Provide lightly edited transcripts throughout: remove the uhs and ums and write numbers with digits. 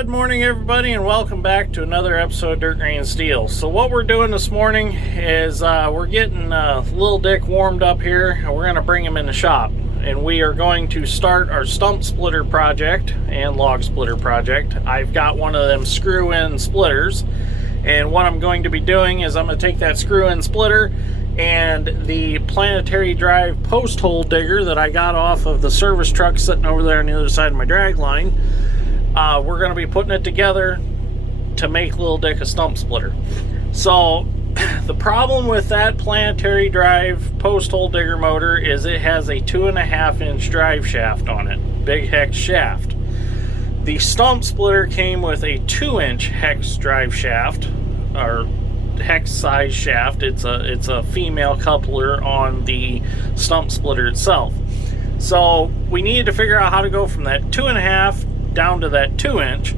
Good morning, everybody, and welcome back to another episode of Dirt Grain Steel. So what we're doing this morning is we're getting Little Dick warmed up here, and we're going to bring him in the shop. And we are going to start our stump splitter project and log splitter project. I've got one of them screw-in splitters, and what I'm going to be doing is I'm going to take that screw-in splitter and the planetary drive post hole digger that I got off of the service truck sitting over there on the other side of my drag line. We're going to be putting it together to make Little Dick a stump splitter. So the problem with that planetary drive post hole digger motor is it has a 2.5 inch drive shaft on it. Big hex shaft. The stump splitter came with a 2-inch hex drive shaft, or hex size shaft. It's a female coupler on the stump splitter itself. So we needed to figure out how to go from that 2.5 down to that 2-inch.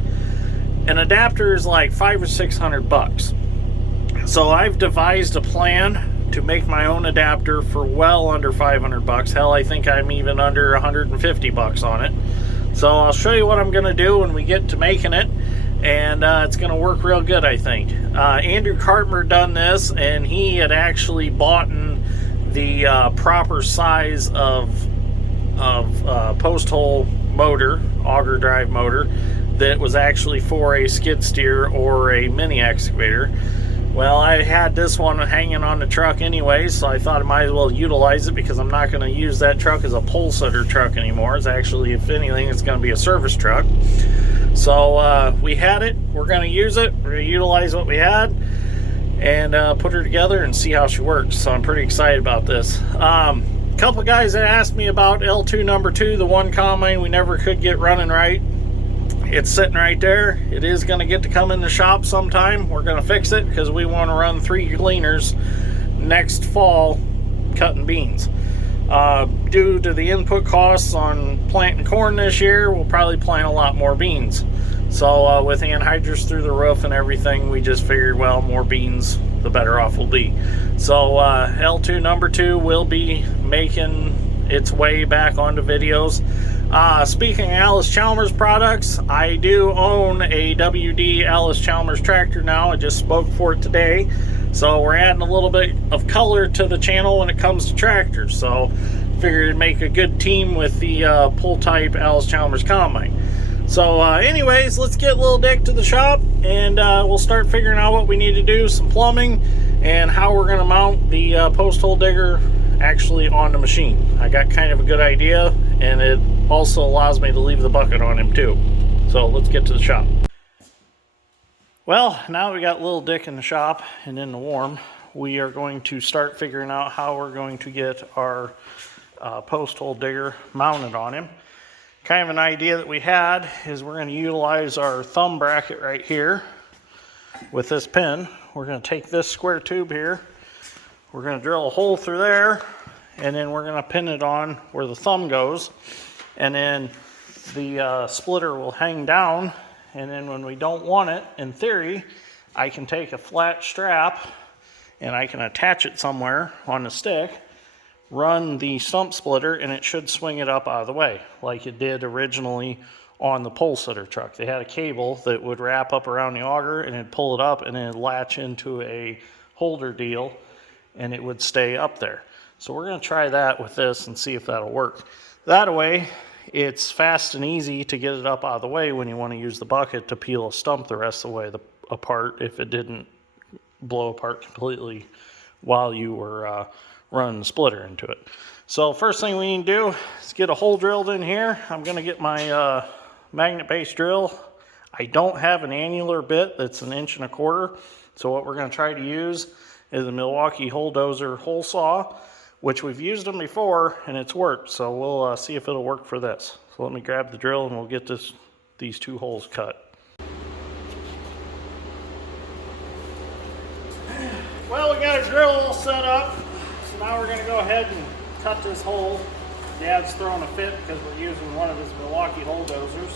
An adapter is like $500 or $600. So I've devised a plan to make my own adapter for well under $500. Hell, I think I'm even under $150 on it. So I'll show you what I'm going to do when we get to making it, and it's going to work real good, I think. Andrew Carpenter done this, and he had actually bought the proper size of post hole motor, auger drive motor, that was actually for a skid steer or a mini excavator. Well, I had this one hanging on the truck anyway, so I thought I might as well utilize it, because I'm not going to use that truck as a pole sitter truck anymore. It's actually, if anything, it's going to be a service truck. So we had it, we're going to use it, we're going to utilize what we had and put her together and see how she works. So I'm pretty excited about this. Couple guys that asked me about L2 number 2, the one combine we never could get running right. It's sitting right there. It is going to get to come in the shop sometime. We're going to fix it because we want to run 3 gleaners next fall cutting beans. Due to the input costs on planting corn this year, we'll probably plant a lot more beans. So with anhydrous through the roof and everything, we just figured, well, more beans, the better off we'll be. So L2 number 2 will be making its way back onto videos. Speaking of Alice Chalmers products, I do own a WD Alice Chalmers tractor now. I just spoke for it today. So we're adding a little bit of color to the channel when it comes to tractors. So figured it'd make a good team with the pull type Alice Chalmers combine. So anyways, let's get Little Dick to the shop, and we'll start figuring out what we need to do, some plumbing, and how we're going to mount the post hole digger actually on the machine. I got kind of a good idea, and it also allows me to leave the bucket on him too. So let's get to the shop. Well, now we got Little Dick in the shop and in the warm, we are going to start figuring out how we're going to get our post hole digger mounted on him. Kind of an idea that we had is we're going to utilize our thumb bracket right here with this pin. We're going to take this square tube here, we're going to drill a hole through there, and then we're going to pin it on where the thumb goes, and then the splitter will hang down. And then when we don't want it, in theory, I can take a flat strap and I can attach it somewhere on the stick, run the stump splitter, and it should swing it up out of the way like it did originally on the pole sitter truck. They had a cable that would wrap up around the auger, and it'd pull it up, and then it'd latch into a holder deal, and it would stay up there. So we're going to try that with this and see if that'll work. That way, it's fast and easy to get it up out of the way when you want to use the bucket to peel a stump the rest of the way apart, if it didn't blow apart completely while you were running the splitter into it. So first thing we need to do is get a hole drilled in here. I'm going to get my magnet base drill. I don't have an annular bit that's 1.25 inches. So what we're going to try to use is a Milwaukee hole dozer hole saw, which we've used them before and it's worked. So we'll see if it'll work for this. So let me grab the drill and we'll get these 2 holes cut. Well, we got a drill all set up. So now we're going to go ahead and cut this hole. Dad's throwing a fit because we're using one of his Milwaukee hole dozers.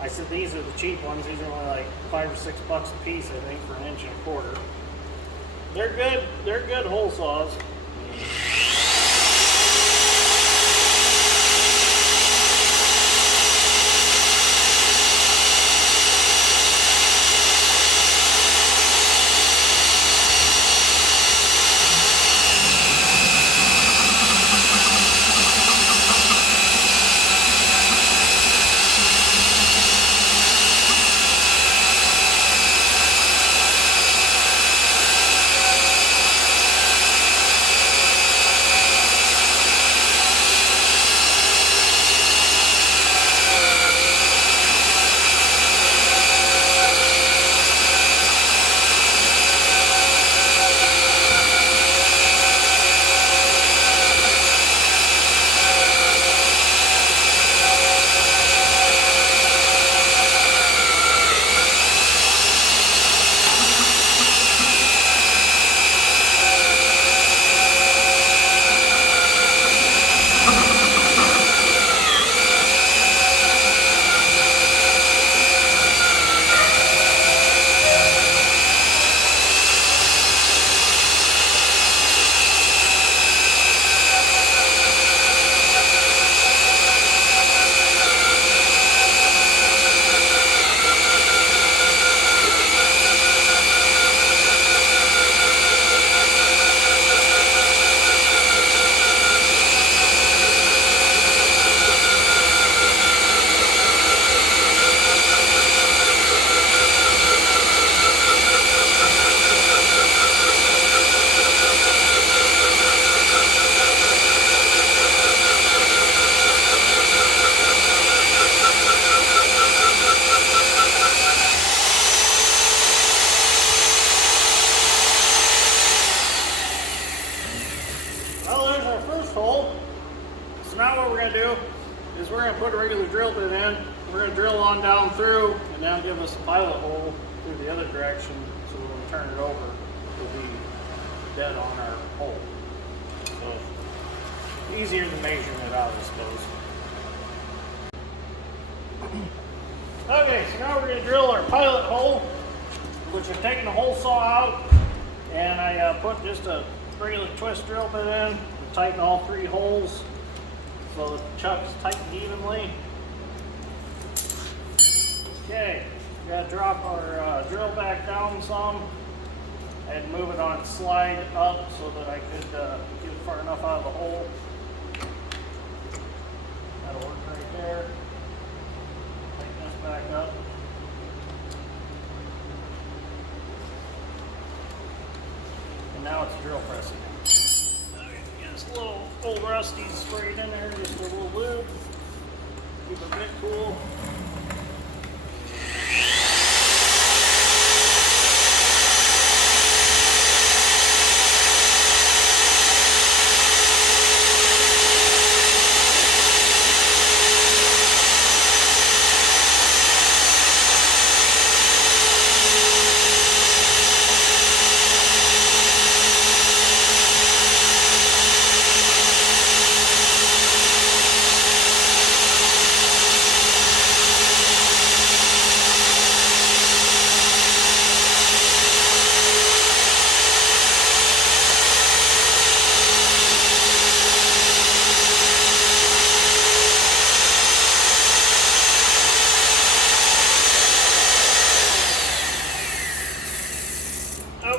I said these are the cheap ones. These are only like $5 or $6 a piece, I think, for 1.25 inches. They're good. They're good hole saws. the drill bit in, we're going to drill on down through, and that'll give us a pilot hole through the other direction, so when we turn it over, we'll be dead on our hole. So, easier than measuring it out, I suppose. Okay, so now we're going to drill our pilot hole, which I've taken the hole saw out, and I put just a regular twist drill bit in and tighten all 3 holes so the chuck is tightened evenly. Okay, we got to drop our drill back down some. I had to move it on its slide up so that I could get it far enough out of the hole. That'll work right there. Tighten this back up. And now it's drill pressing. Okay, get this little old rusty sprayed in there, just a little lube. Keep it a bit cool.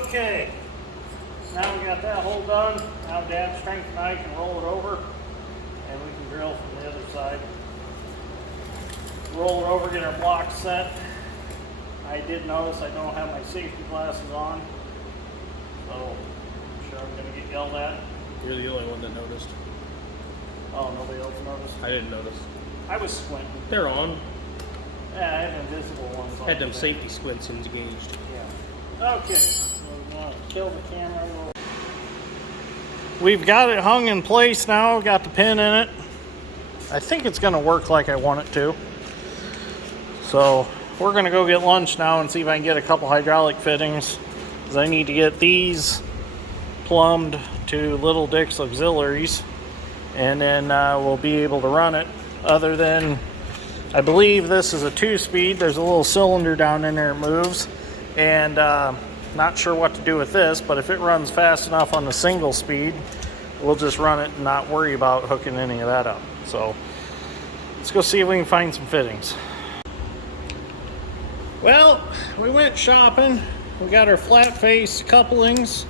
Okay, now we got that hole done. Now Dad's strength and I can roll it over, and we can drill from the other side. Roll it over, get our block set. I did notice I don't have my safety glasses on, so I'm sure I'm going to get yelled at. You're the only one that noticed. Oh, nobody else noticed? I didn't notice. I was squinting. They're on. Yeah, I have invisible ones on. Had them safety squints engaged. Yeah. Okay. Kill the camera. We've got it hung in place now, got the pin in it. I think it's going to work like I want it to. So we're going to go get lunch now and see if I can get a couple hydraulic fittings, because I need to get these plumbed to Little Dick's auxiliaries, and then we'll be able to run it. Other than, I believe this is a 2-speed. There's a little cylinder down in there that moves, and not sure what to do with this, but if it runs fast enough on the single speed, we'll just run it and not worry about hooking any of that up. So let's go see if we can find some fittings. Well, we went shopping. We got our flat face couplings,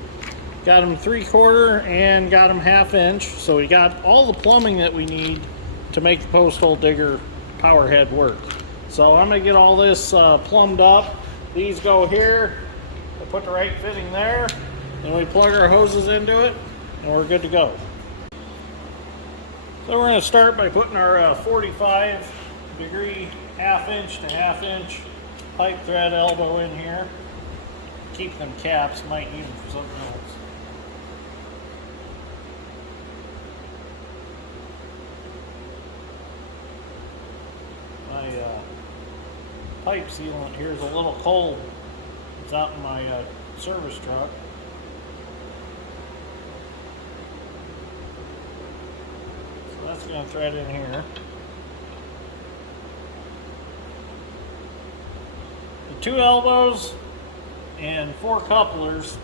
got them 3/4 and got them 1/2 inch. So we got all the plumbing that we need to make the post hole digger power head work. So I'm gonna get all this plumbed up. These go here. I put the right fitting there, and we plug our hoses into it, and we're good to go. So we're going to start by putting our 45 degree 1/2 inch to 1/2 inch pipe thread elbow in here. Keep them caps, might need them for something else. My pipe sealant here is a little cold. It's out in my service truck. So that's going to thread in here. The 2 elbows and 4 couplers,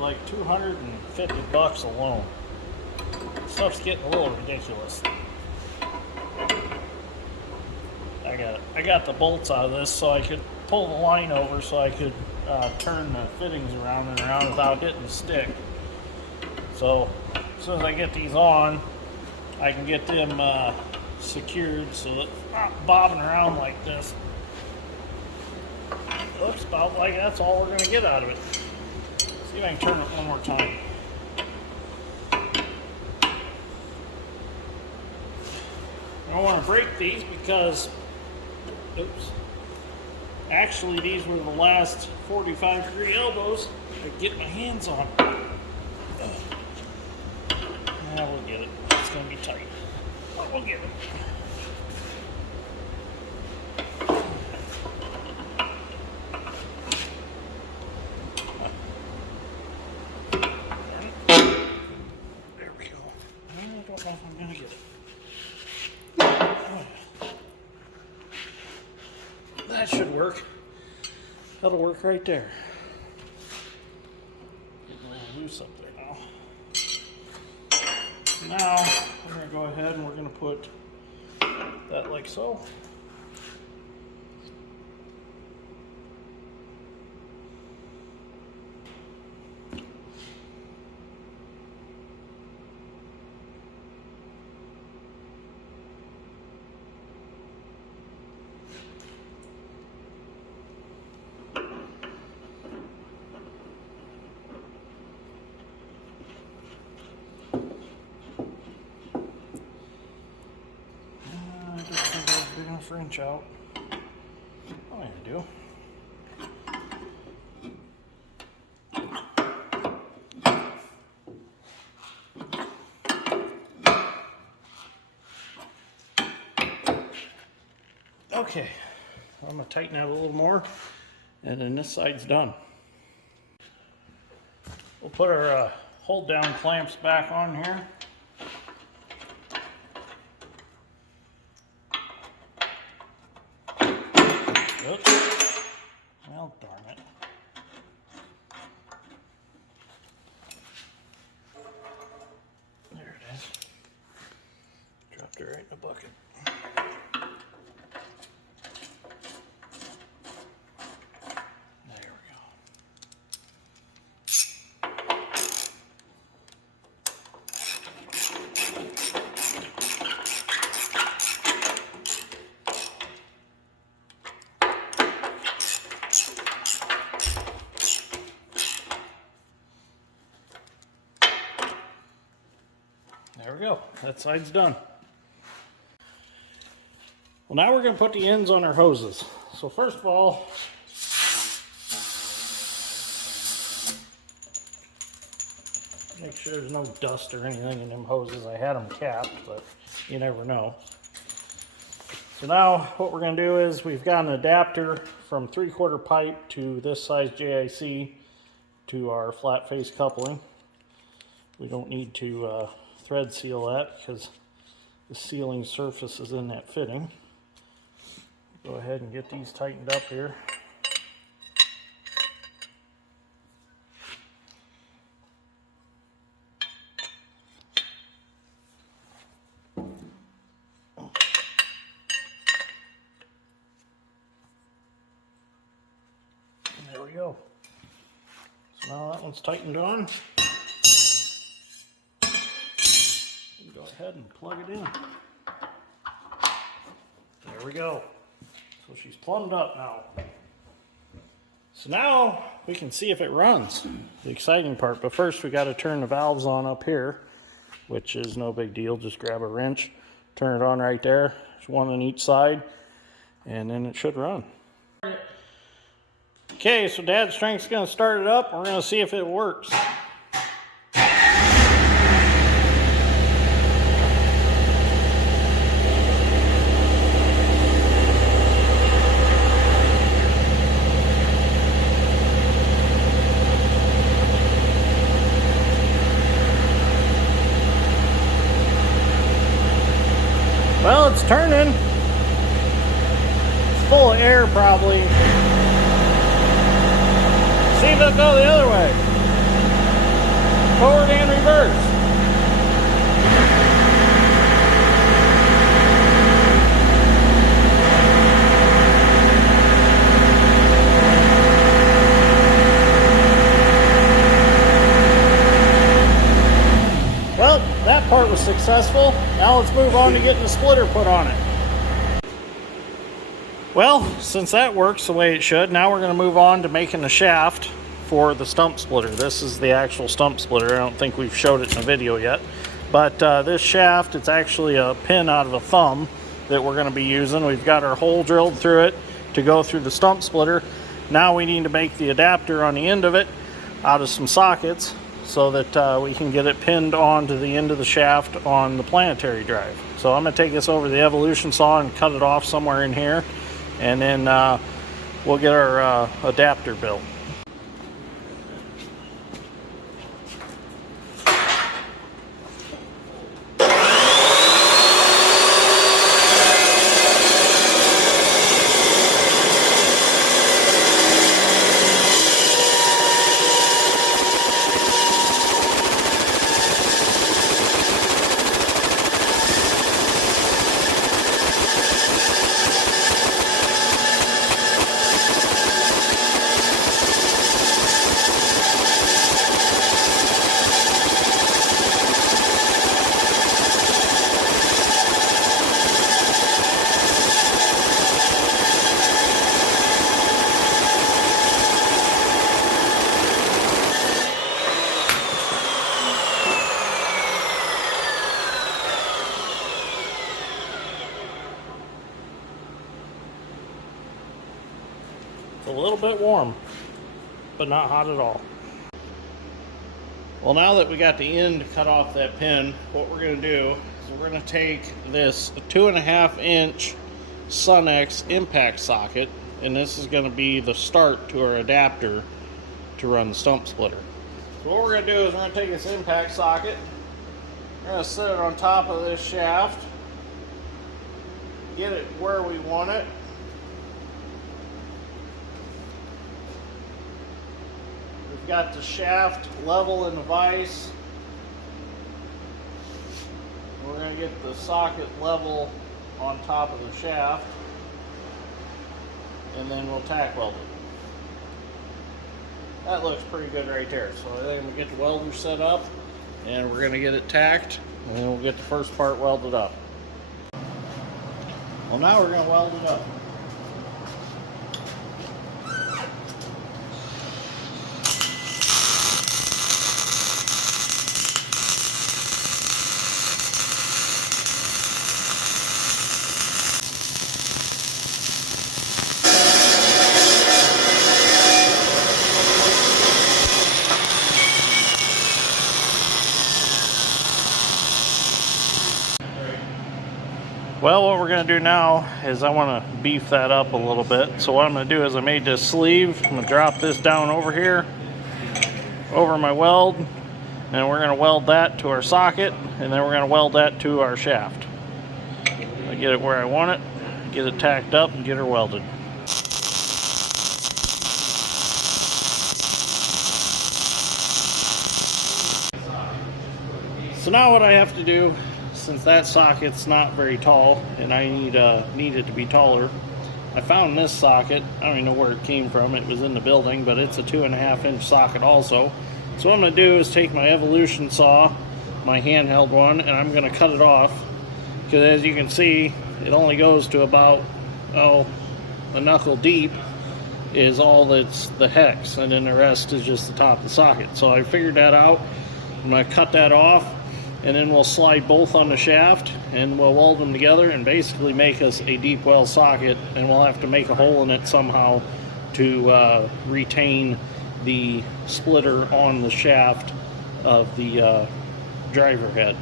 like $250 alone. Stuff's getting a little ridiculous. I got the bolts out of this so I could pull the line over so I could turn the fittings around and around without hitting the stick. So as soon as I get these on, I can get them secured so that it's not bobbing around like this. Looks about like that's all we're going to get out of it. See if I can turn it one more time. I don't want to break these because, oops. Actually, these were the last 45 degree elbows I could get my hands on. Yeah, we'll get it. It's going to be tight, but we'll get it. that should work. That'll work right there. Getting a little loose up there now. Now we're going to go ahead and we're going to put that like so. Big enough wrench out. Oh, I do. Okay, I'm gonna tighten that a little more, and then this side's done. We'll put our hold down clamps back on here. Oops. Well, darn it. There it is. Dropped it right in the bucket. There we go. There we go. That side's done. Well, now we're going to put the ends on our hoses. So first of all, make sure there's no dust or anything in them hoses. I had them capped, but you never know. So now what we're going to do is we've got an adapter from 3/4 pipe to this size JIC to our flat face coupling. We don't need to thread seal that because the sealing surface is in that fitting. Go ahead and get these tightened up here. And there we go. So now that one's tightened on. Go ahead and plug it in. There we go. So she's plumbed up now. So now we can see if it runs. The exciting part, but first we got to turn the valves on up here, which is no big deal. Just grab a wrench, turn it on right there. There's one on each side, and then it should run. Okay, so Dad Strength's going to start it up. We're going to see if it works. Well, it's turning. It's full of air, probably. See if it'll go the other way. Forward and reverse. Well, that part was successful. Now let's move on to getting the splitter put on it. Well, since that works the way it should, now we're going to move on to making the shaft for the stump splitter. This is the actual stump splitter. I don't think we've showed it in a video yet. But this shaft, it's actually a pin out of a thumb that we're going to be using. We've got our hole drilled through it to go through the stump splitter. Now we need to make the adapter on the end of it out of some sockets so that we can get it pinned onto the end of the shaft on the planetary drive. So I'm going to take this over the evolution saw and cut it off somewhere in here, and then we'll get our adapter built. It's a little bit warm, but not hot at all. Well, now that we got the end cut off that pin, what we're going to do is we're going to take this 2.5 inch Sun-X impact socket, and this is going to be the start to our adapter to run the stump splitter. So what we're going to do is we're going to take this impact socket, we're going to set it on top of this shaft, get it where we want it. We've got the shaft level in the vise. We're going to get the socket level on top of the shaft, and then we'll tack weld it. That looks pretty good right there. So then we get the welder set up, and we're going to get it tacked, and then we'll get the first part welded up. Well, now we're going to weld it up. Well, what we're going to do now is I want to beef that up a little bit. So what I'm going to do is I made this sleeve. I'm going to drop this down over here, over my weld, and we're going to weld that to our socket, and then we're going to weld that to our shaft. I get it where I want it, get it tacked up, and get her welded. So now what I have to do, since that socket's not very tall and I need it to be taller, I found this socket. I don't even know where it came from. It was in the building, but it's a 2.5 inch socket also. So what I'm going to do is take my Evolution saw, my handheld one, and I'm going to cut it off, because as you can see, it only goes to about, a knuckle deep is all that's the hex, and then the rest is just the top of the socket. So I figured that out. I'm going to cut that off, and then we'll slide both on the shaft, and we'll weld them together and basically make us a deep well socket, and we'll have to make a hole in it somehow to retain the splitter on the shaft of the driver head.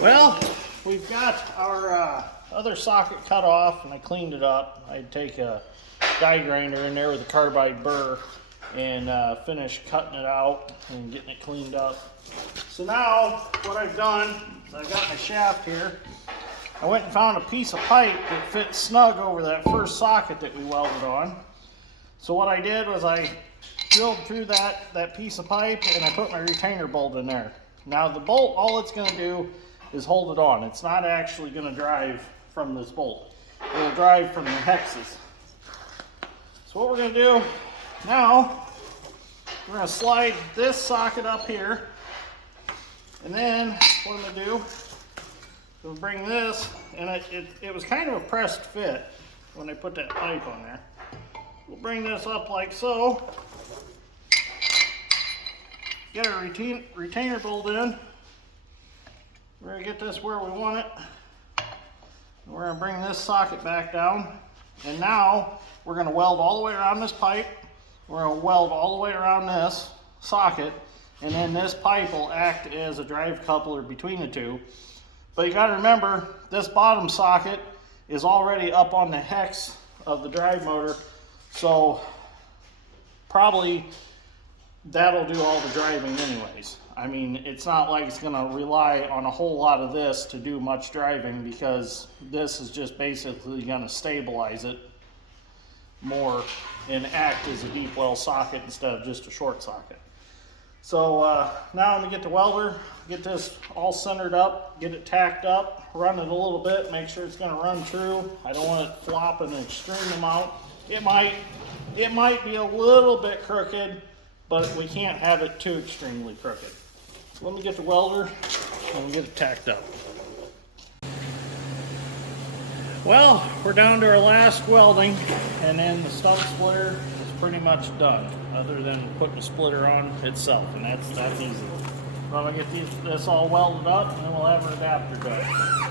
Well, we've got our other socket cut off, and I cleaned it up. I'd take a die grinder in there with a carbide burr and finish cutting it out and getting it cleaned up. So now what I've done is I've got my shaft here. I went and found a piece of pipe that fits snug over that first socket that we welded on. So what I did was I drilled through that piece of pipe, and I put my retainer bolt in there. Now the bolt, all it's going to do is hold it on. It's not actually going to drive from this bolt. It'll drive from the hexes. So what we're going to do now, we're going to slide this socket up here, and then what I'm going to do is we'll bring this, and it was kind of a pressed fit when I put that pipe on there. We'll bring this up like so, get our retainer bolt in. We're going to get this where we want it. We're going to bring this socket back down. And now we're going to weld all the way around this pipe. We're going to weld all the way around this socket. And then this pipe will act as a drive coupler between the two. But you got to remember, this bottom socket is already up on the hex of the drive motor. So probably that'll do all the driving anyways. I mean, it's not like it's going to rely on a whole lot of this to do much driving, because this is just basically going to stabilize it more and act as a deep well socket instead of just a short socket. So now I'm going to get the welder, get this all centered up, get it tacked up, run it a little bit, make sure it's going to run true. I don't want it flopping an extreme amount. It might be a little bit crooked, but we can't have it too extremely crooked. Let me get the welder, and we'll get it tacked up. Well, we're down to our last welding, and then the stump splitter is pretty much done, other than putting the splitter on itself, and that's easy. So I'm going to get this all welded up, and then we'll have our adapter done.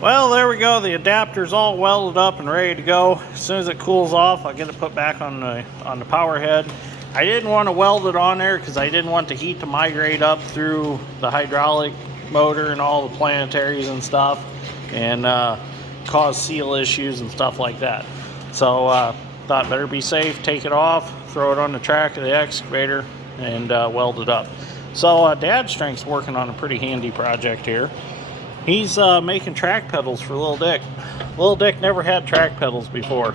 Well, there we go. The adapter's all welded up and ready to go. As soon as it cools off, I'll get it put back on the power head. I didn't want to weld it on there because I didn't want the heat to migrate up through the hydraulic motor and all the planetaries and stuff, and cause seal issues and stuff like that. So thought better be safe, take it off, throw it on the track of the excavator, and weld it up. So Dad Strength's working on a pretty handy project here. He's making track pedals for Little Dick. Little Dick never had track pedals before,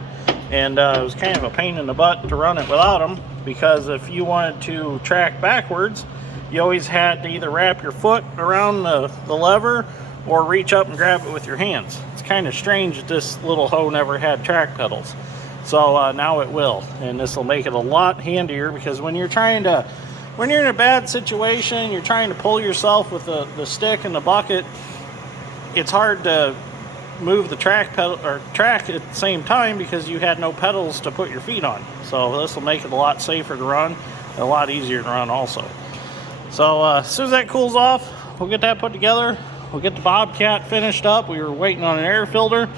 and it was kind of a pain in the butt to run it without them, because if you wanted to track backwards, you always had to either wrap your foot around the lever or reach up and grab it with your hands. It's kind of strange that this little hoe never had track pedals. So now it will, and this will make it a lot handier, because when you're in a bad situation, you're trying to pull yourself with the stick and the bucket, it's hard to move the track at the same time because you had no pedals to put your feet on. So this will make it a lot safer to run and a lot easier to run also. So as soon as that cools off, we'll get that put together. We'll get the Bobcat finished up. We were waiting on an air filter,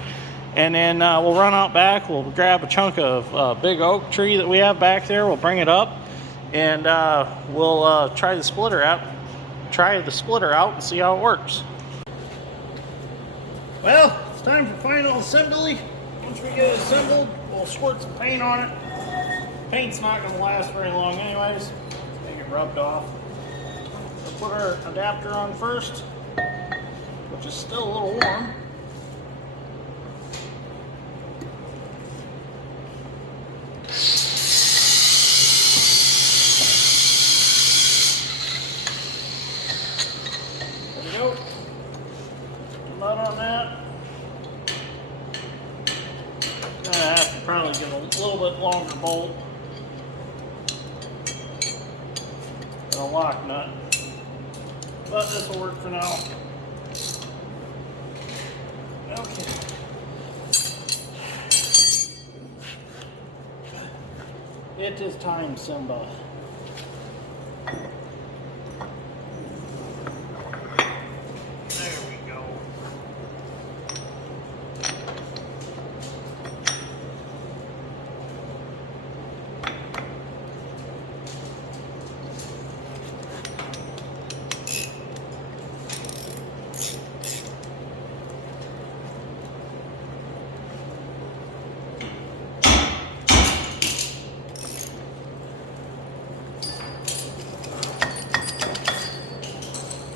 and then we'll run out back. We'll grab a chunk of big oak tree that we have back there. We'll bring it up, and we'll try the splitter out and see how it works. Well, it's time for final assembly. Once we get it assembled, we'll squirt some paint on it. Paint's not going to last very long anyways. Let's make it rubbed off. We'll put our adapter on first, which is still a little warm. There we go. Nut on that. Gonna have to probably get a little bit longer bolt and a lock nut, but this will work for now. Okay. It is time, Simba.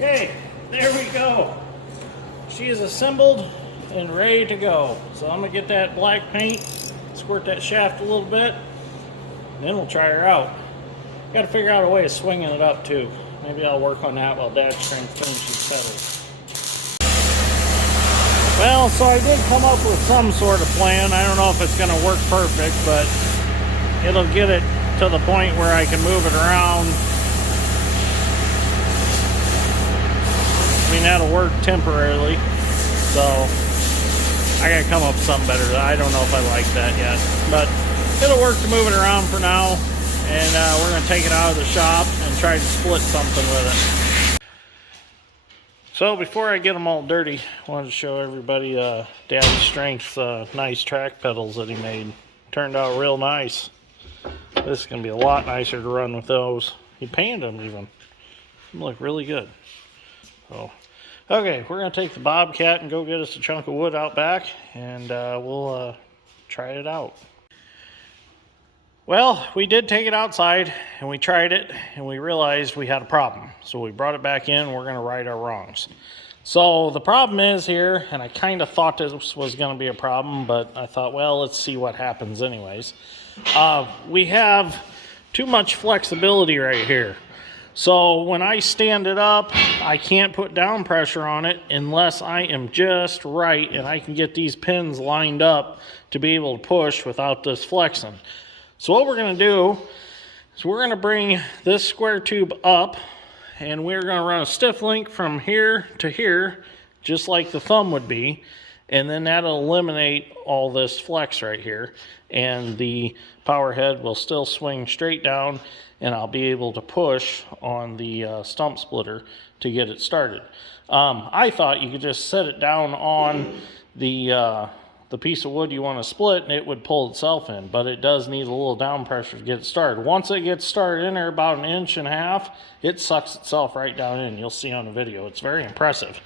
Okay, there we go. She is assembled and ready to go. So I'm gonna get that black paint, squirt that shaft a little bit, and then we'll try her out. Got to figure out a way of swinging it up too. Maybe I'll work on that while Dad's trying to finish his pedals. Well, so I did come up with some sort of plan. I don't know if it's gonna work perfect, but it'll get it to the point where I can move it around. I mean, that'll work temporarily, so I gotta come up with something better. I don't know if I like that yet, but it'll work to move it around for now, and we're gonna take it out of the shop and try to split something with it. So before I get them all dirty, I wanted to show everybody Dad's Strength's nice track pedals that he made. Turned out real nice. This is gonna be a lot nicer to run with those. He painted them even. They look really good. So, okay, we're going to take the Bobcat and go get us a chunk of wood out back, and we'll try it out. Well, we did take it outside, and we tried it, and we realized we had a problem. So we brought it back in, and we're going to right our wrongs. So the problem is here, and I kind of thought this was going to be a problem, but I thought, well, let's see what happens anyways. We have too much flexibility right here. So when I stand it up, I can't put down pressure on it unless I am just right and I can get these pins lined up to be able to push without this flexing. So what we're going to do is we're going to bring this square tube up, and we're going to run a stiff link from here to here, just like the thumb would be, and then that'll eliminate all this flex right here, and the power head will still swing straight down, and I'll be able to push on the stump splitter to get it started. I thought you could just set it down on the piece of wood you want to split and it would pull itself in, but it does need a little down pressure to get it started. Once it gets started in there about 1.5 inches, it sucks itself right down in. You'll see on the video. It's very impressive.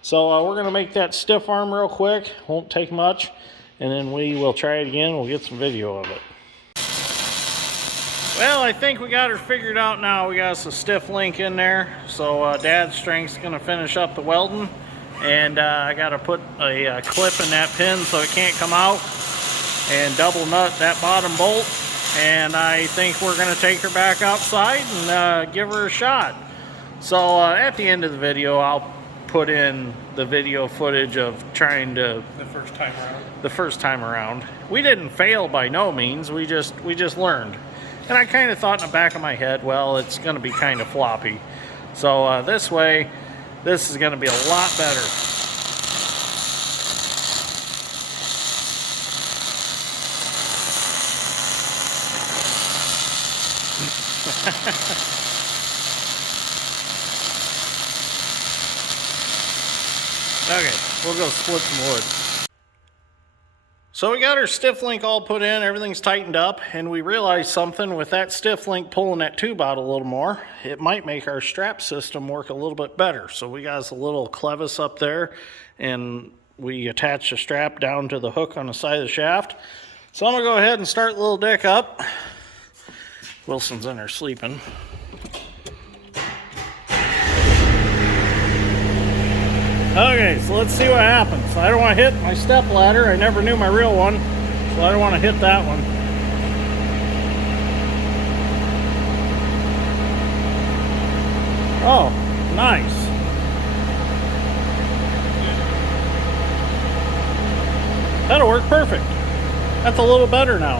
So we're going to make that stiff arm real quick. Won't take much, and then we will try it again. We'll get some video of it. Well, I think we got her figured out now. We got us a stiff link in there. So Dad's strength's going to finish up the welding. And I got to put a clip in that pin so it can't come out. And double nut that bottom bolt. And I think we're going to take her back outside and give her a shot. So at the end of the video, I'll put in the video footage of trying to... The first time around. The first time around. We didn't fail by no means. We just learned. And I kind of thought in the back of my head, well, it's going to be kind of floppy. So this way, this is going to be a lot better. Okay, we'll go split some wood. So we got our stiff link all put in, everything's tightened up, and we realized something with that stiff link pulling that tube out a little more, it might make our strap system work a little bit better. So we got us a little clevis up there, and we attached the strap down to the hook on the side of the shaft. So I'm gonna go ahead and start the little dick up. Wilson's in there sleeping. Okay, so let's see what happens. I don't want to hit my step ladder. I never knew my real one, so I don't want to hit that one. Oh, nice. That'll work perfect. That's a little better now.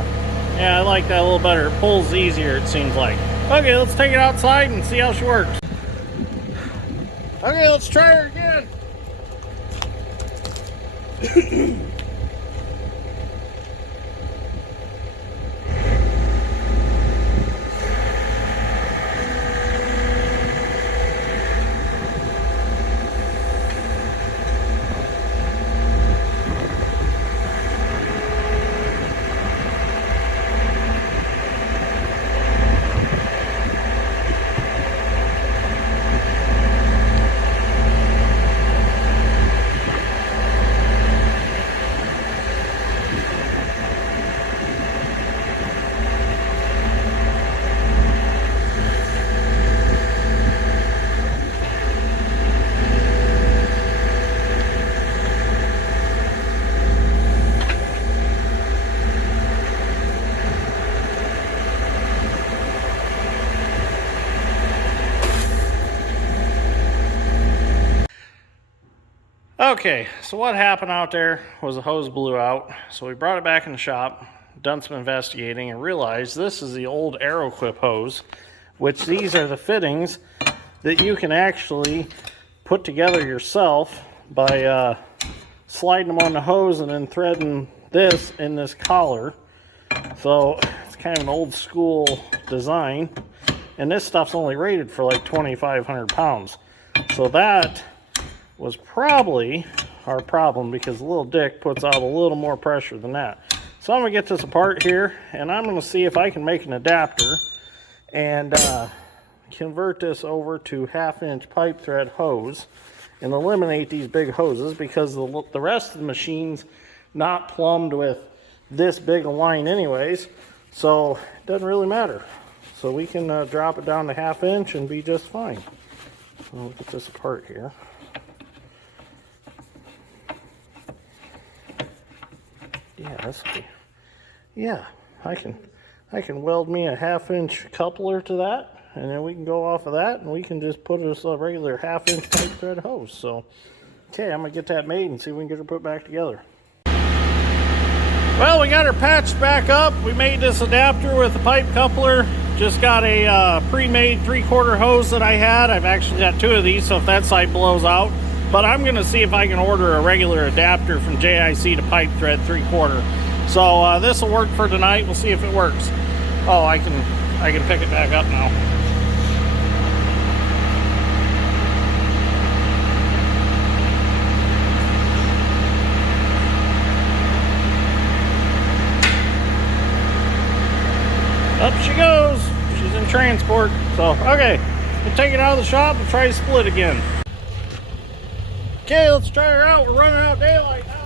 Yeah, I like that a little better. It pulls easier, it seems like. Okay, let's take it outside and see how she works. Okay, let's try her again. Okay, so what happened out there was the hose blew out. So we brought it back in the shop, done some investigating, and realized this is the old AeroQuip hose, which these are the fittings that you can actually put together yourself by sliding them on the hose and then threading this in this collar. So it's kind of an old school design, and this stuff's only rated for like 2,500 pounds. So that was probably our problem, because the little dick puts out a little more pressure than that. So I'm going to get this apart here, and I'm going to see if I can make an adapter and convert this over to 1/2-inch pipe thread hose and eliminate these big hoses, because the rest of the machine's not plumbed with this big a line anyways, so it doesn't really matter. So we can drop it down to 1/2 inch and be just fine. So we'll get this apart here. Yeah, I I can weld me a 1/2-inch coupler to that, and then we can go off of that, and we can just put us a regular 1/2-inch pipe thread hose. So, okay, I'm gonna get that made and see if we can get her put back together. Well, we got her patched back up. We made this adapter with a pipe coupler. Just got a pre-made 3/4 hose that I had. I've actually got 2 of these, so if that side blows out. But I'm gonna see if I can order a regular adapter from JIC to pipe thread 3/4. So this will work for tonight. We'll see if it works. Oh, I can pick it back up now. Up she goes. She's in transport. So, okay, we'll take it out of the shop and try to split again. Okay, let's try her out. We're running out of daylight now.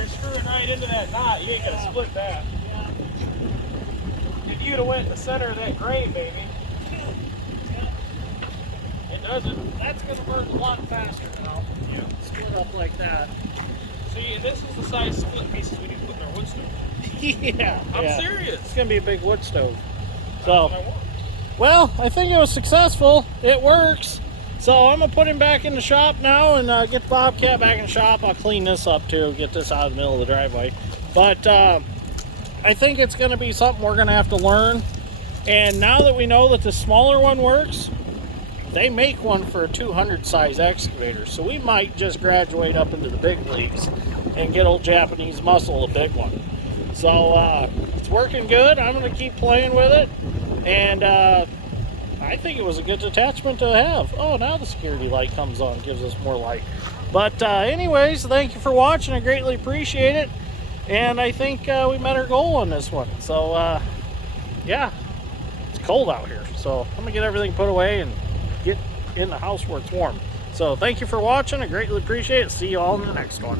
you're screwing right into that knot. You ain't gonna split that. If you'd have went in the center of that grain, baby. It doesn't. That's going to burn a lot faster now. Yeah. Split up like that. See, and this is the size split pieces we need to put in our wood stove. Yeah. I'm yeah. serious. It's going to be a big wood stove. That's So, what I want. well, I think it was successful. It works. So I'm going to put him back in the shop now and get the Bobcat back in the shop. I'll clean this up too, get this out of the middle of the driveway. But I think it's going to be something we're going to have to learn. And now that we know that the smaller one works, they make one for a 200 size excavator. So we might just graduate up into the big leagues and get old Japanese muscle, a big one. So it's working good. I'm going to keep playing with it. And I think it was a good attachment to have. Oh, now the security light comes on, gives us more light. But anyways, thank you for watching. I greatly appreciate it. And I think we met our goal on this one. So yeah, it's cold out here. So I'm gonna get everything put away and get in the house where it's warm. So thank you for watching. I greatly appreciate it. See you all in the next one.